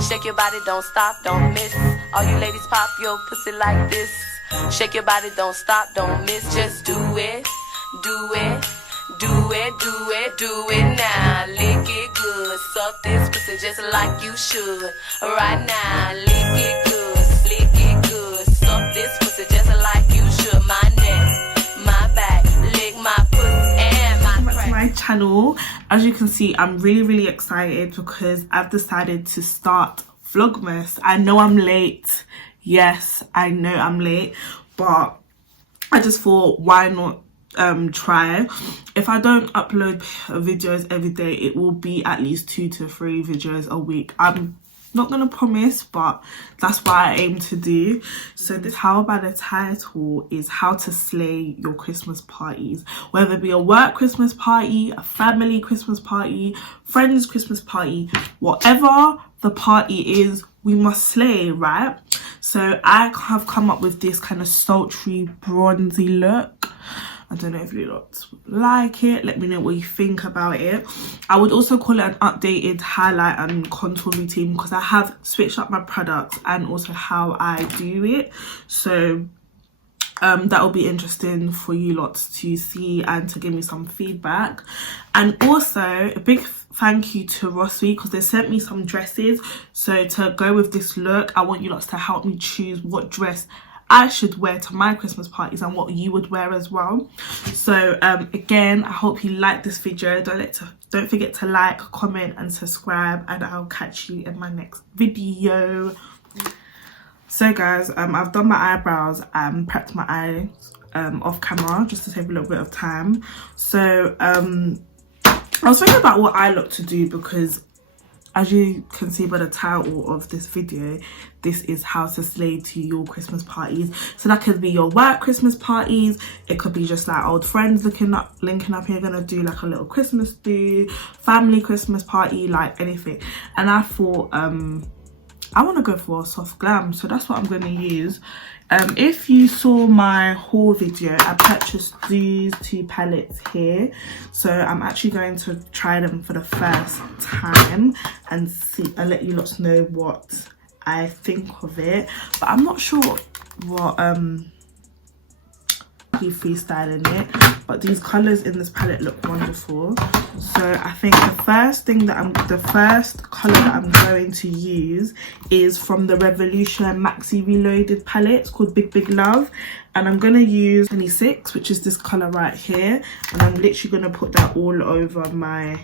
Shake your body, don't stop, don't miss. All you ladies pop your pussy like this. Shake your body, don't stop, don't miss. Just do it, do it, do it, do it, do it now. Lick it good, suck this pussy just like you should. Right now, lick it good, suck this pussy just like you should. My neck, my back, lick my pussy and my crack. My channel, as you can see, I'm really excited because I've decided to start Vlogmas. I know I'm late. Yes, I know I'm late, but I just thought, why not try? If I don't upload videos every day, it will be at least 2 to 3 videos a week. I'm not gonna promise, but that's what I aim to do. So this how by the title is how to slay your Christmas parties, whether it be a work Christmas party, a family Christmas party, friends Christmas party, whatever the party is, we must slay, right? So I have come up with this kind of sultry bronzy look. I don't know if you lot like it. Let me know what you think about it. I would also call it an updated highlight and contour routine because I have switched up my products and also how I do it. So that will be interesting for you lots to see and to give me some feedback. And also a big thank you to rosewe because they sent me some dresses. So to go with this look, I want you lots to help me choose what dress I should wear to my Christmas parties and what you would wear as well. So again, I hope you like this video. Don't forget to like, comment and subscribe, and I'll catch you in my next video. So guys, I've done my eyebrows and prepped my eyes off camera just to save a little bit of time. So I was thinking about what eye look to do because, as you can see by the title of this video, this is how to slay to your Christmas parties. So that could be your work Christmas parties. It could be just like old friends linking up. You're gonna do like a little Christmas do, family Christmas party, like anything. And I thought I want to go for a soft glam, so that's what I'm going to use. If you saw my haul video, I purchased these 2 palettes here, so I'm actually going to try them for the first time and see and let you lots know what I think of it. But I'm not sure what freestyling it, but these colors in this palette look wonderful. So I think the first color that I'm going to use is from the Revolution Maxi Reloaded palette. It's called Big Love, and I'm going to use 26, which is this color right here, and I'm literally going to put that all over my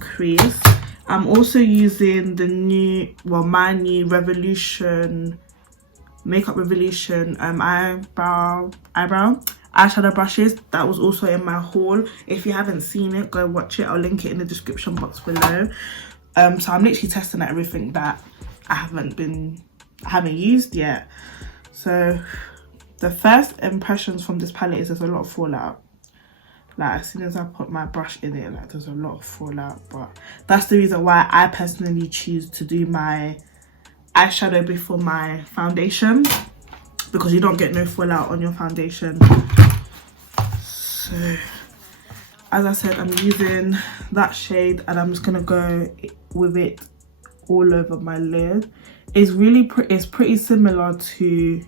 crease. I'm also using the my new Revolution Makeup Revolution eyeshadow brushes. That was also in my haul. If you haven't seen it, go watch it. I'll link it in the description box below. So I'm literally testing out everything that I haven't used yet. So the first impressions from this palette is there's a lot of fallout. Like as soon as I put my brush in it, like there's a lot of fallout. But that's the reason why I personally choose to do my eyeshadow before my foundation, because you don't get no fallout on your foundation. So as I said, I'm using that shade and I'm just gonna go with it all over my lid. It's pretty similar to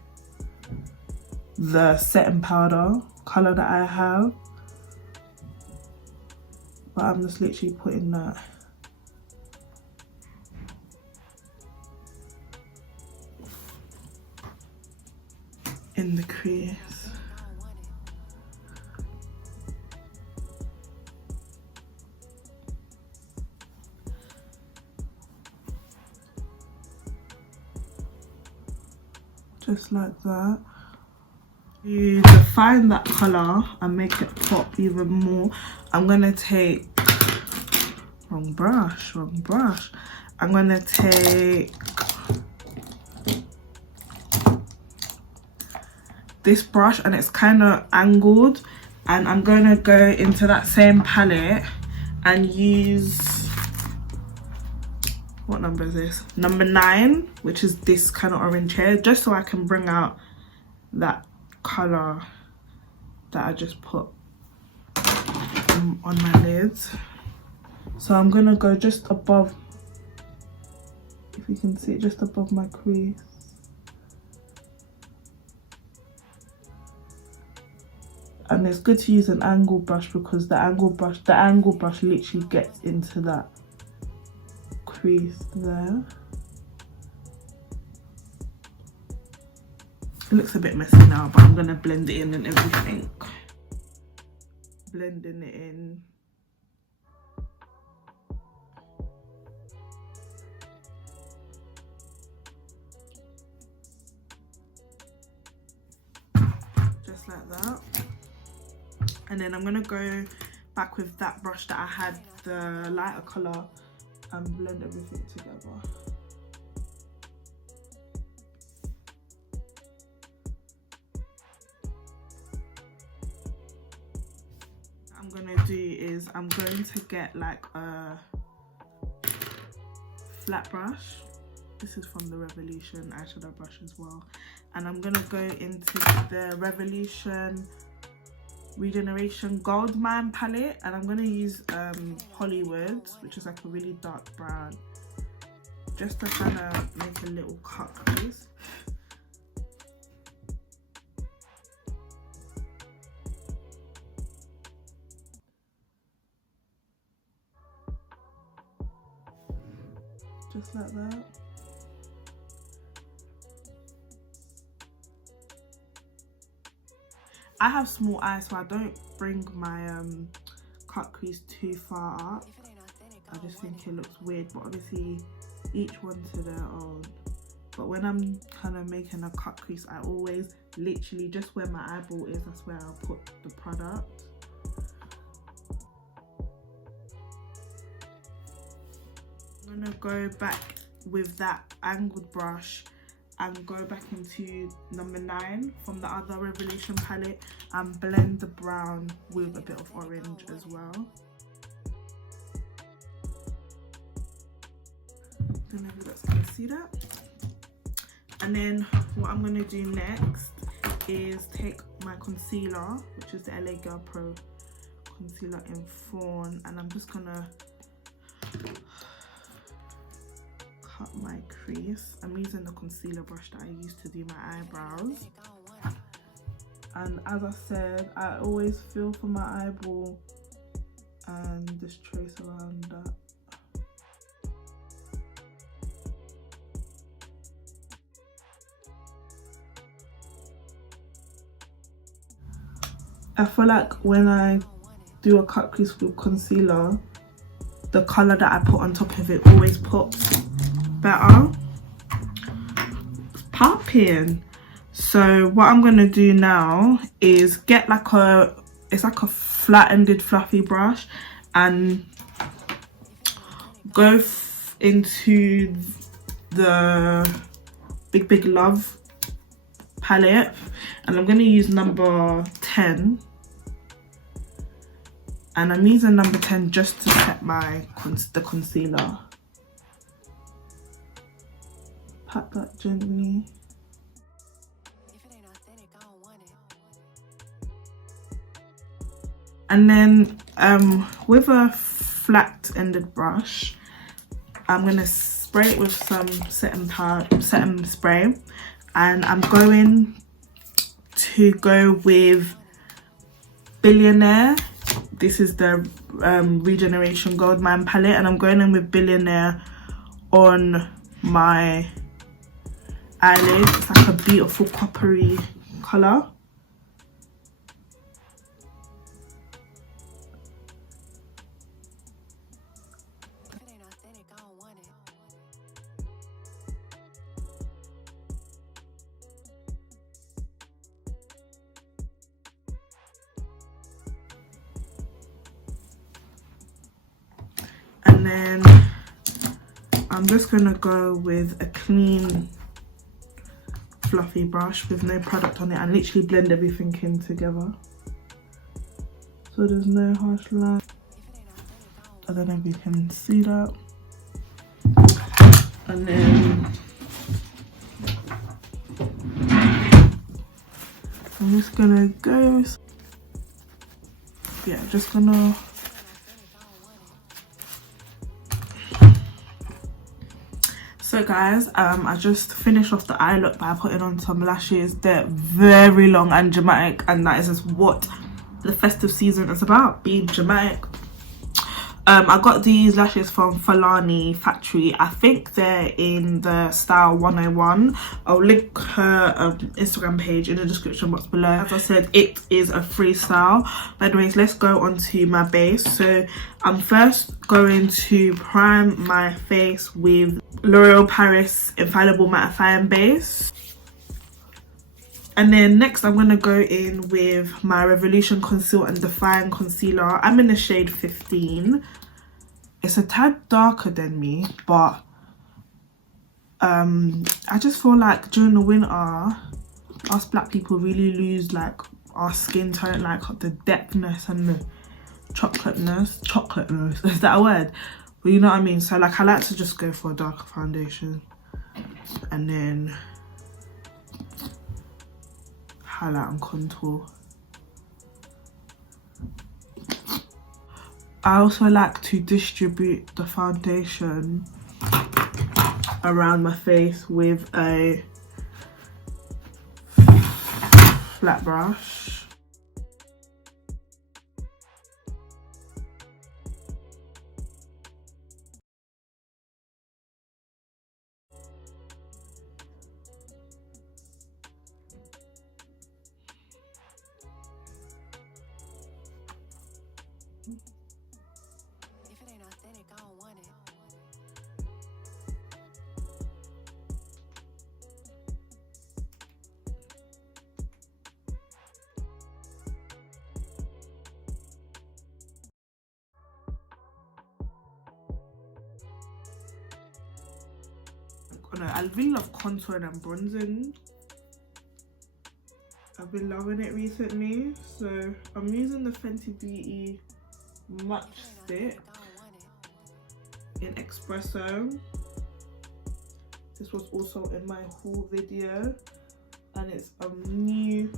the setting powder color that I have, but I'm just literally putting that in the crease. Just like that. To define that colour and make it pop even more, I'm gonna take wrong brush. I'm gonna take this brush, and it's kind of angled, and I'm going to go into that same palette and use, what number is this? Number 9, which is this kind of orange here, just so I can bring out that colour that I just put on my lids. So I'm going to go just above if you can see it, just above my crease. And it's good to use an angle brush because the angle brush literally gets into that crease there. It looks a bit messy now, but I'm gonna blend it in and everything. Blending it in. Just like that. And then I'm gonna go back with that brush that I had the lighter colour and blend everything together. What I'm gonna do is I'm going to get like a flat brush. This is from the Revolution eyeshadow brush as well. And I'm gonna go into the rRgeneration Goldmine palette, and I'm gonna use Hollywood, which is like a really dark brown, just to kind of make a little cut crease. Just like that. I have small eyes, so I don't bring my cut crease too far up. I just think it looks weird, but obviously each one to their own. But when I'm kind of making a cut crease, I always literally just where my eyeball is, that's where I'll put the product. I'm gonna go back with that angled brush and go back into number 9 from the other Revolution palette and blend the brown with a bit of orange as well. Don't know if you guys can see that. And then what I'm going to do next is take my concealer, which is the LA Girl Pro concealer in Fawn, and I'm just going to cut my crease. I'm using the concealer brush that I used to do my eyebrows, and as I said, I always feel for my eyeball and just trace around that. I feel like when I do a cut crease with concealer, the colour that I put on top of it always pops better. It's popping. So what I'm gonna do now is get like it's like a flat-ended fluffy brush and go into the Big Love palette, and I'm gonna use number 10. And I'm using number 10 just to set the concealer. Pat that gently. And then with a flat-ended brush, I'm gonna spray it with some setting spray, and I'm going to go with Billionaire. This is the rRgeneration Goldmine palette, and I'm going in with Billionaire on my eyelids. It's like a beautiful coppery colour. And then I'm just gonna go with a clean fluffy brush with no product on it and literally blend everything in together, so there's no harsh line. I don't know if you can see that. And then I'm just gonna go, yeah, just gonna So guys, I just finished off the eye look by putting on some lashes. They're very long and dramatic, and that is just what the festive season is about, being dramatic. I got these lashes from Fawn factory. I think they're in the style 101. I'll link her Instagram page in the description box below. As I said, it is a freestyle. But anyways, let's go on to my base. So I'm first going to prime my face with L'Oreal Paris Infallible Mattifying Base. And then next I'm going to go in with my Revolution Conceal and Define Concealer. I'm in the shade 15. It's a tad darker than me, but I just feel like during the winter, us black people really lose like our skin tone, like the depthness and the chocolateness. Chocolateness, is that a word? Well, you know what I mean? So like I like to just go for a darker foundation and then highlight and contour. I also like to distribute the foundation around my face with a flat brush. I really love contouring and bronzing. I've been loving it recently, so I'm using the Fenty Beauty Match Stick in Expresso. This was also in my haul video, and it's a new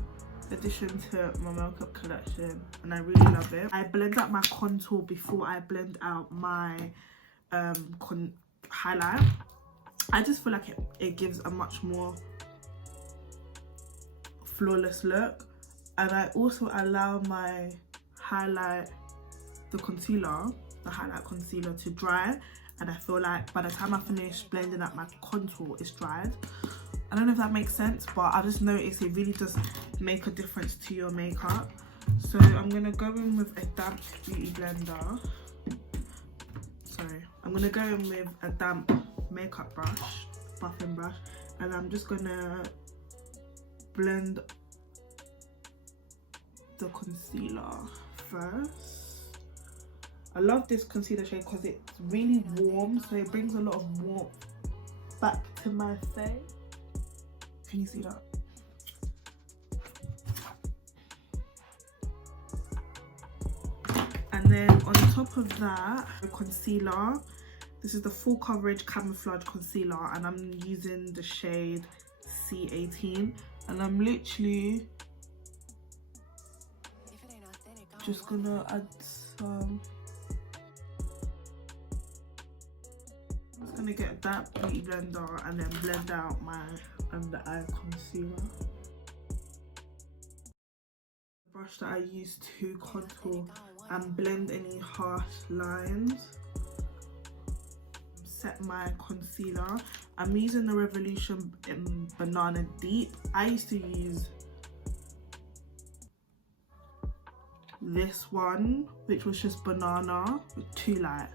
addition to my makeup collection, and I really love it. I blend out my contour before I blend out my highlight. I just feel like it gives a much more flawless look, and I also allow my highlight concealer to dry, and I feel like by the time I finish blending out my contour, it's dried. I don't know if that makes sense, but I just noticed it really does make a difference to your makeup. So I'm gonna go in with a damp beauty blender. I'm gonna go in with a damp makeup brush, buffing brush, and I'm just gonna blend the concealer first. I love this concealer shade because it's really warm, so it brings a lot of warmth back to my face. Can you see that? And then on top of that, the concealer. This is the full coverage Camouflage concealer, and I'm using the shade C18, and I'm literally just gonna add some. I'm just gonna get that beauty blender and then blend out my under eye concealer. The brush that I use to contour and blend any harsh lines. Set my concealer. I'm using the Revolution Banana Deep. I used to use this one, which was just banana with too light.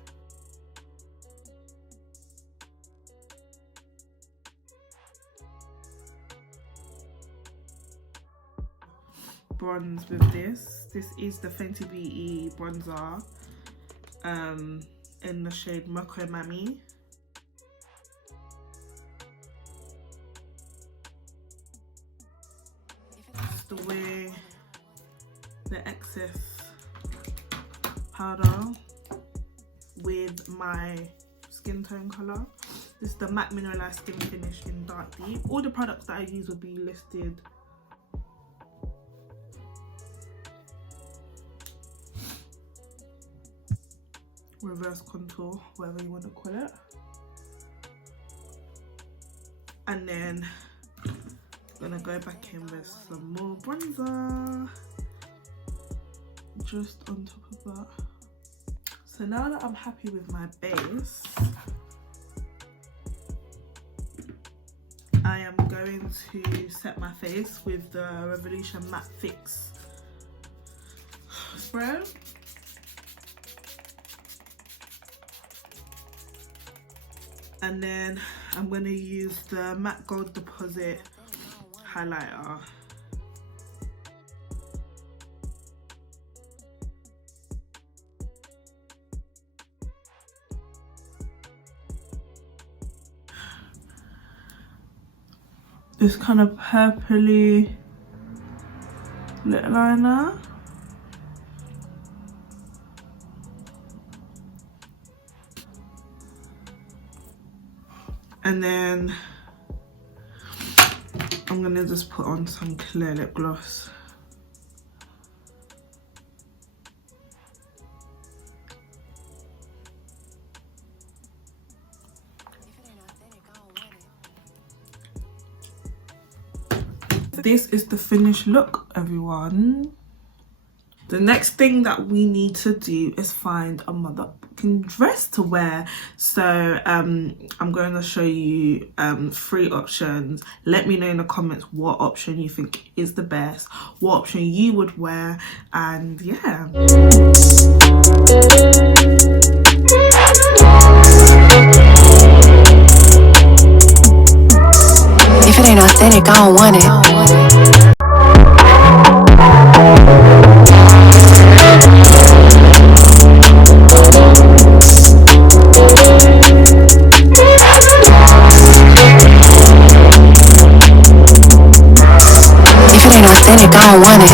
Bronze with this. This is the Fenty Beauty bronzer in the shade Mocha Mami. Just the way the excess powder with my skin tone colour. This is the matte mineralized skin finish in dark deep. All the products that I use will be listed reverse contour, whatever you want to call it. And then I'm gonna go back in with some more bronzer just on top of that. So now that I'm happy with my base, I am going to set my face with the Revolution Matte Fix spray. And then I'm going to use the Matte Gold Deposit highlighter. This kind of purpley lip liner. And then I'm gonna just put on some clear lip gloss. This is the finished look, everyone. The next thing that we need to do is find a motherfucking dress to wear. So I'm going to show you 3 options. Let me know in the comments what option you think is the best, what option you would wear, and yeah. If it ain't authentic, I don't want it. Authentic, I don't want it.